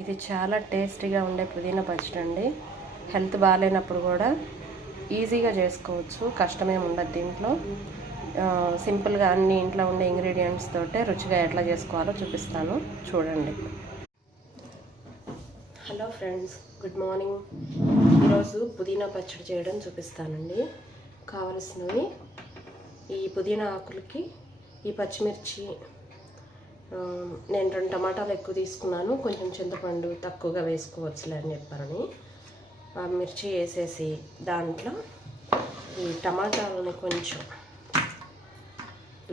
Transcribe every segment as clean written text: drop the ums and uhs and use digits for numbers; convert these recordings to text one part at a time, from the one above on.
ఇది చాలా టేస్టీగా ఉండే పుదీనా పచ్చడి అండి. హెల్త్ బాగాలేనప్పుడు కూడా ఈజీగా చేసుకోవచ్చు, కష్టమేమి ఉండదు దీంట్లో. సింపుల్గా అన్ని ఇంట్లో ఉండే ఇంగ్రీడియంట్స్ తోటే రుచిగా ఎట్లా చేసుకోవాలో చూపిస్తాను, చూడండి. Hello friends, good morning. ఈరోజు పుదీనా పచ్చడి చేయడం చూపిస్తానండి. కావలసినవి ఈ పుదీనా ఆకులకి ఈ పచ్చిమిర్చి, నేను 2 టమాటాలు ఎక్కువ తీసుకున్నాను, కొంచెం చింతపండు తక్కువగా వేసుకోవచ్చులే అని చెప్పారని ఆ మిర్చి వేసేసి దాంట్లో ఈ టమాటాలను కొంచెం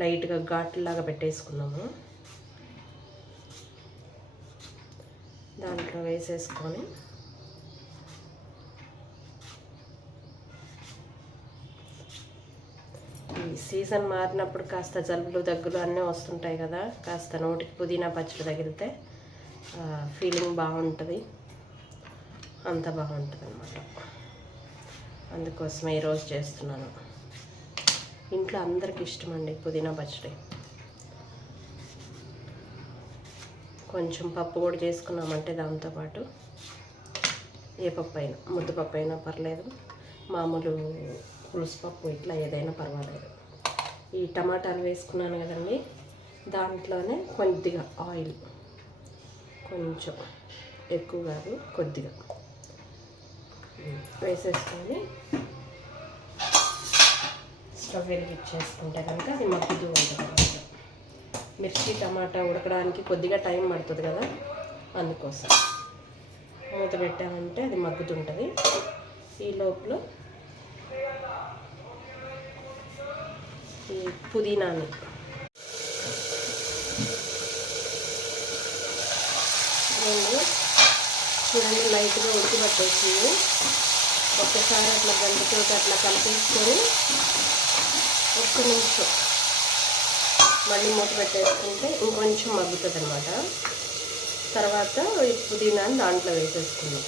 లైట్గా ఘాటులాగా పెట్టేసుకున్నాము. దాంట్లో వేసేసుకొని ఈ సీజన్ మారినప్పుడు కాస్త జలుబులు దగ్గులు అన్నీ వస్తుంటాయి కదా, కాస్త నోటికి పుదీనా పచ్చడి తగిలితే ఫీలింగ్ బాగుంటుంది, అంత బాగుంటుంది అన్నమాట. అందుకోసమే ఈరోజు చేస్తున్నాను. ఇంట్లో అందరికి ఇష్టమండి పుదీనా పచ్చడి. కొంచెం పప్పు కూడా చేసుకున్నామంటే దాంతోపాటు ఏ పప్పు అయినా, ముద్దపప్పు అయినా పర్లేదు, మామూలు పులుసు పప్పు ఇట్లా ఏదైనా పర్వాలేదు. ఈ టమాటాలు వేసుకున్నాను కదండి, దాంట్లోనే కొద్దిగా ఆయిల్, కొంచెం ఎక్కువ కాదు కొద్దిగా వేసేసుకొని స్టవ్ వెలిగించేసుకుంటే కనుక అది మగ్గుతూ ఉంటుంది. మిర్చి టమాటా ఉడకడానికి కొద్దిగా టైం పడుతుంది కదా, అందుకోసం మూత పెట్టామంటే అది మగ్గుతుంటుంది. ఈ లోపల ఈ పుదీనాని చూడండి లైట్గా ఉడకబెట్టేసింది. ఒక్కసారి అట్లా గంటతో అట్లా కలిపేసుకొని ఒక్క నిమిషం మళ్ళీ మూత పెట్టేసుకుంటే ఇంకొంచెం మగ్గుతుంది అనమాట. తర్వాత ఈ పుదీనాని దాంట్లో వేసేసుకున్నాం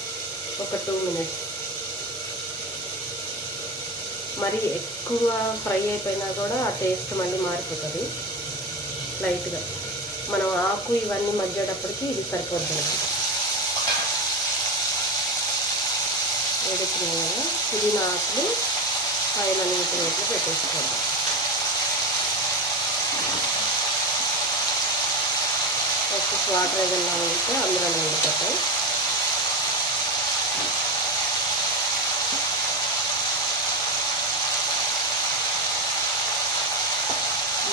ఒక 2 మినిట్స్. మరి ఎక్కువ ఫ్రై అయిపోయినా కూడా ఆ టేస్ట్ మళ్ళీ మారిపోతుంది. లైట్గా మనం ఆకు ఇవన్నీ మగ్గేటప్పటికి ఇది సరిపోతుంది. వేడుకున్నాయి కదా, పుదీనా ఆకులు పైన నీటిలో పెట్టేసుకోవాలి. ఫస్ట్ వాటర్ ఏదైనా ఉంటే అందులో ఉండిపోతాయి.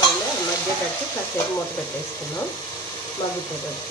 మళ్ళీ మగ్గేటట్టు కాసేపు మూత పెట్టేసుకున్నాం, మగ్గిపోతుంది.